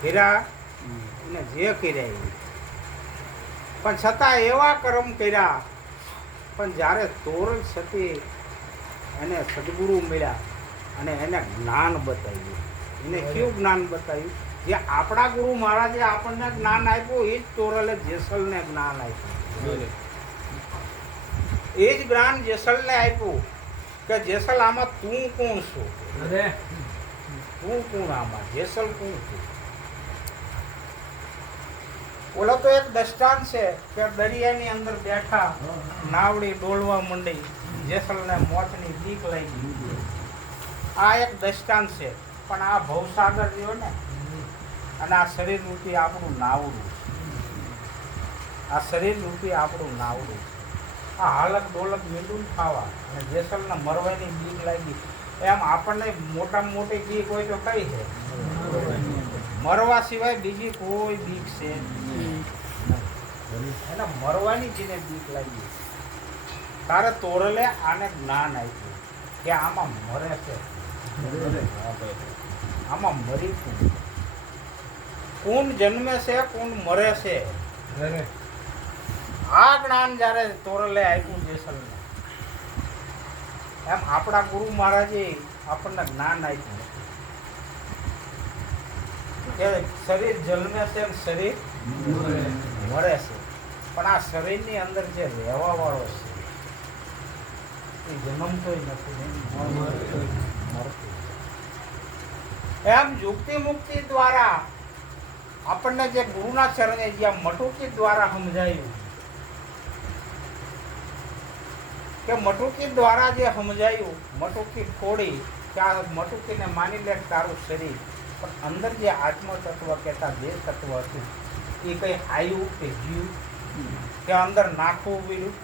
કર્યા ને જે કર્યા એ પણ છતાં એવા કર્મ કર્યા. પણ જ્યારે તોરણ સતી એને સદગુરુ મળ્યા અને એને જ્ઞાન બતાવ્યું. એને કયું જ્ઞાન બતાવ્યું? જે આપણા ગુરુ મહારાજે આપણને જ્ઞાન આપ્યું એ જ તોરલે જેસલને જ્ઞાન આપ્યું. એ જ જ્ઞાન જેસલને આપ્યું કે જેસલ આમાં તું કોણ છું? તું કોણ આમાં? જેસલ કોણ છું? ઓલો તો એક દ્રષ્ટાંત છે કે દરિયાની અંદર બેઠા નાવડી ડોલવા માંડી, જેસલને મોતની બીક લાગી. આ એક દ્રષ્ટાંત છે. પણ આ ભવસાગર રહ્યો ને, અને આ શરીર રૂપી આપણું નાવડું, આ શરીર રૂપી આપણું નાવડું, આ હાલક ડોલક મીંડું ખાવા અને જેસલને મરવાની બીક લાગી. એમ આપણને મોટામાં મોટી બીક હોય તો કઈ છે? મરવા સિવાય બીજી કોઈ બીક છે એને મરવાની જેને બીક લાગી. તારે તોરલે આને જ્ઞાન આપ્યું કે આમાં મરે છે, આમાં મરી કોણ જન્મે છે, કોણ મરે છે. આ જ્ઞાન જયારે તોરલે આપ્યું જેસલને, એમ આપણા ગુરુ મહારાજે આપણને જ્ઞાન આપ્યું કે શરીર જન્મે છે, શરીર મરે છે. પણ આ શરીરની અંદર જે રહેવા વાળો છે એ જન્મતોય નથી, મરતું. એમ યુક્તિ મુક્તિ દ્વારા આપણને જે ગુરુના ચરણે જ્યાં મટુકી દ્વારા સમજાયું કે મટુકી દ્વારા જે સમજાયું, મટુકી ફોડી કે આ મટુકીને માની લે તારું શરીર, પણ અંદર જે આત્મ તત્વ કહેતા બે તત્વ હતું એ કઈ આવ્યું કે ગયું કે અંદર નાખવું પડ્યું?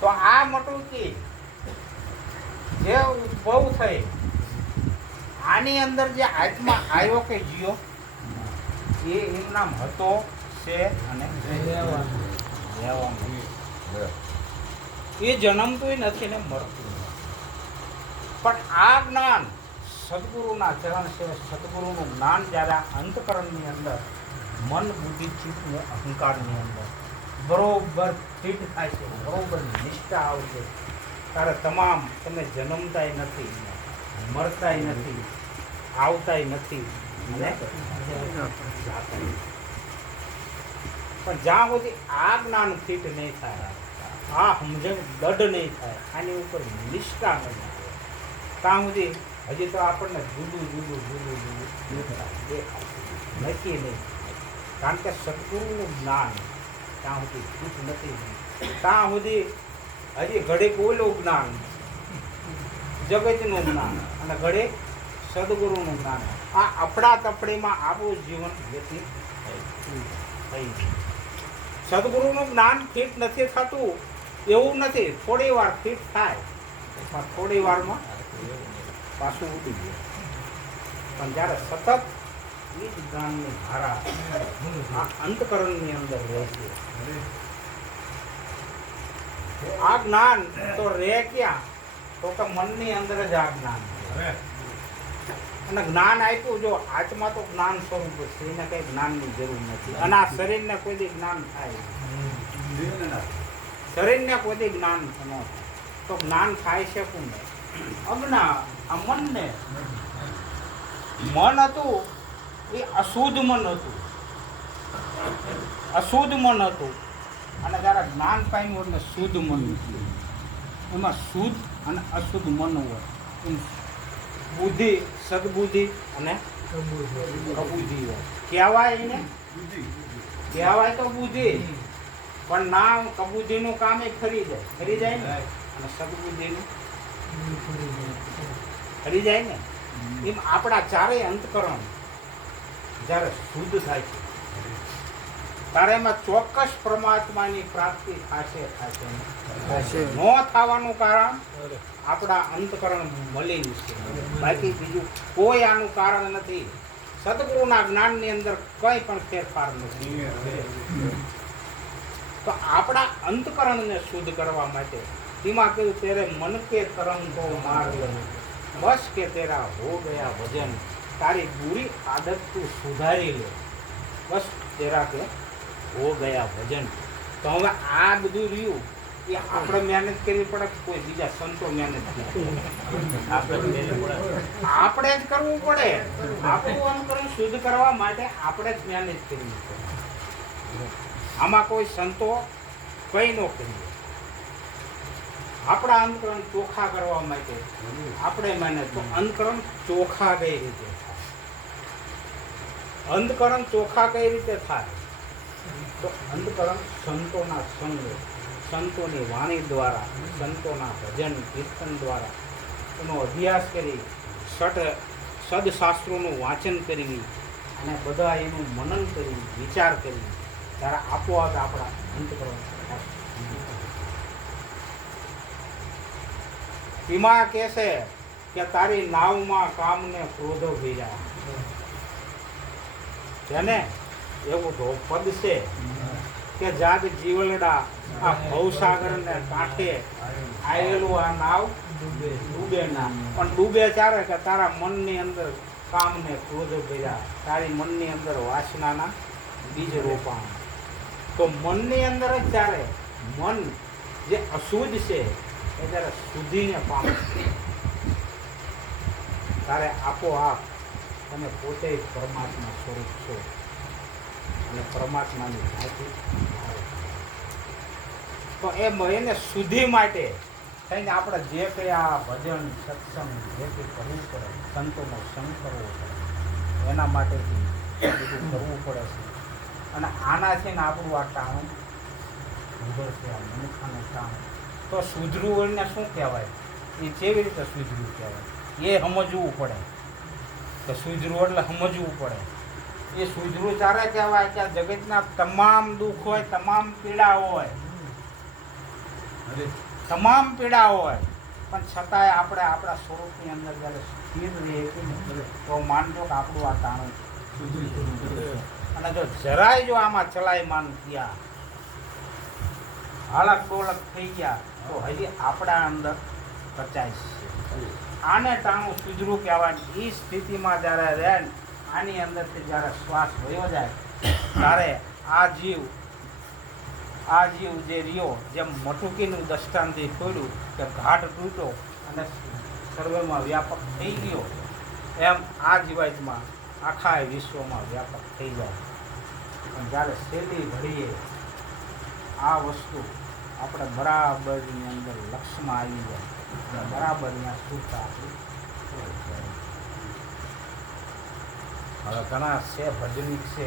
તો આ મટુકી જે ઉદ્ભવ થઈ આની અંદર જે આત્મા આવ્યો કે જીયો એ એમ નામ હતો, છે અને એ જન્મતું નથી ને મરતું. પણ આ જ્ઞાન સદગુરુના ચરણ છે. સદગુરુનું જ્ઞાન જ્યારે અંતકરણની અંદર મન બુદ્ધિ ચિત્ત ને અહંકારની અંદર બરોબર ફિટ થાય છે, બરોબર નિષ્ઠા આવશે, ત્યારે તમામ તમે જન્મતાય નથી, મરતાય નથી, આવતાય નથી અને પણ જ્યાં સુધી આ જ્ઞાન ફિટ નહીં થાય, આ સમજણ દઢ નહીં થાય, આની ઉપર નિષ્ઠા નહીં આવે, ત્યાં સુધી હજી તો આપણને જુદું જુદું જુદું જુદું દેખાય નક્કી નહીં. કારણ કે સદગુરુનું જ્ઞાન ત્યાં સુધી ફિટ નથી, ત્યાં સુધી હજી ઘડીક ઓલું જ્ઞાન જગતનું જ્ઞાન અને ઘડીક સદગુરુનું જ્ઞાન. આ અફડા તફડીમાં આપણું જીવન વ્યતીત થઈ. સદગુરુનું જ્ઞાન ફિટ નથી થતું એવું નથી, થોડી વાર ફિટ થાય પણ થોડી વારમાં પાછું ઉડી જાય. પણ જ્યારે સતત એ જ જ્ઞાનની ધારા આ અંતકરણની અંદર રહે છે, આ જ્ઞાન તો રહે ક્યાં? તો કે મનની અંદર જ આ જ્ઞાન. અને જ્ઞાન આપ્યું, જો આત્મા તો જ્ઞાન સ્વરૂપ છે, એને કઈ જ્ઞાનની જરૂર નથી. અને આ શરીરને કોઈ દી જ્ઞાન થાય, શરીરને કોઈ દી જ્ઞાન ન થાય તો જ્ઞાન થાય છે કોને? અજ્ઞા આ મનને. મન હતું એ અશુદ્ધ મન હતું, અશુદ્ધ મન હતું. અને જ્યારે જ્ઞાન પામ્યું એટલે શુદ્ધ મન હતું. એમાં શુદ્ધ અને અશુદ્ધ મન હોય. બુદ્ધિ, સદબુદ્ધિ અને અબુદ્ધિ હોય. કહેવાય એને કહેવાય તો બુદ્ધિ, પણ નામ કબુદ્ધિનું કામ એ ફરી જાય ને, અને સદબુદ્ધિનું ફરી જાય ને. એમ આપણા ચારેય અંતકરણ જ્યારે શુદ્ધ થાય છે ત્યારે એમાં ચોક્કસ પરમાત્માની પ્રાપ્તિ થશે. ન થવાનું કારણ આપણા અંતકરણ મલિન છે, બાકી બીજું કોઈ આનું કારણ નથી. સદગુરુના જ્ઞાનની અંદર કંઈ પણ ફેરફાર નથી. તો આપણા અંતકરણને શુદ્ધ કરવા માટે તેમાં કહ્યું તેરે મન કે તરંગ કો માર લે, બસ કે તેરા હો ગયા ભજન, તારી બુરી આદત તું સુધારી લે, બસ તેરા કે હો ગયા ભજન. તો હવે આ બધું રહ્યું એ આપણે મહેનત કરવી પડે કે કોઈ બીજા સંતો મહેનત કરે? આપણે જ કરવું પડે. આપણું અનુકરણ શુદ્ધ કરવા માટે આપણે જ મહેનત કરવી પડે. આમાં કોઈ સંતો કઈ ન કરીએ. આપણા અંતકરણ ચોખ્ખા કરવા માટે આપણે મહેનત. તો અંતકરણ ચોખ્ખા કઈ રીતે થાય? અંતકરણ ચોખ્ખા કઈ રીતે થાય? તો અંતકરણ સંતોના સંગ, સંતોની વાણી દ્વારા, સંતોના ભજન કીર્તન દ્વારા એનો અભ્યાસ કરી, સદશાસ્ત્રોનું વાંચન કરી અને બધા એનું મનન કરી, વિચાર કરી, ત્યારે આપોઆપ આપણા અંતકરણ એમાં કહે છે કે તારી નાવમાં કામને ક્રોધો ભર્યા. જેને એવું પદ છે કે જાગ જીવલડા આ ભવસાગરને કાંઠે આવેલું આ નાવ ડૂબે ના. પણ ડૂબે ચારે કે તારા મનની અંદર કામને ક્રોધ ભર્યા, તારી મનની અંદર વાસનાના બીજ રોપાણ. તો મનની અંદર જ જ્યારે મન જે અશુદ્ધ છે એ જ્યારે શુદ્ધિને પામે ત્યારે આપોઆપ તમે પોતે જ પરમાત્મા સ્વરૂપ છો અને પરમાત્માની જાતિ. તો એને શુદ્ધિ માટે થઈને આપણે જે કંઈ આ ભજન સત્સંગ જે કંઈ કરવું પડે, સંતોનો સંગ કરવો પડે, એના માટેથી બધું કરવું પડે છે. અને આનાથી ને આપણું આ ટાણું સુધર છે, આ મનુષ્યનું ટાણું. તો સુધરવું એને શું કહેવાય? એ કેવી રીતે સુધરવું કહેવાય એ સમજવું પડે. તો સુધરવું એટલે સમજવું પડે. એ સુધરવું ત્યારે કહેવાય કે જગતના તમામ દુઃખ હોય, તમામ પીડા હોય, તમામ પીડા હોય, પણ છતાંય આપણે આપણા સ્વરૂપની અંદર જ્યારે સ્થિર રહીએ તો માનજો કે આપણું આ તાણું સુધરી. અને જો જરાય જો આમાં ચલાયમાન થયા, હાલક ડોલક થઈ ગયા, તો હજી આપણા અંદર કચાય છે. આને ટાણું સુધરું કહેવાય. એ સ્થિતિમાં જ્યારે રહે, આની અંદરથી જ્યારે શ્વાસ વયો જાય ત્યારે આ જીવ જે રહ્યો, જેમ મટુકીનું દૃષ્ટાંતથી ખોલ્યું કે ઘાટ તૂટ્યો અને સર્વેમાં વ્યાપક થઈ ગયો, એમ આ જીવાતમાં આખા વિશ્વમાં વ્યાપક થઈ જાય. પણ જ્યારે છેલ્લી ઘડીએ આ વસ્તુ આપણે બરાબરની અંદર લક્ષમાં આવી જાય, બરાબર ત્યાં સુરતા આપણી. હવે ઘણા છે ભજનિક છે,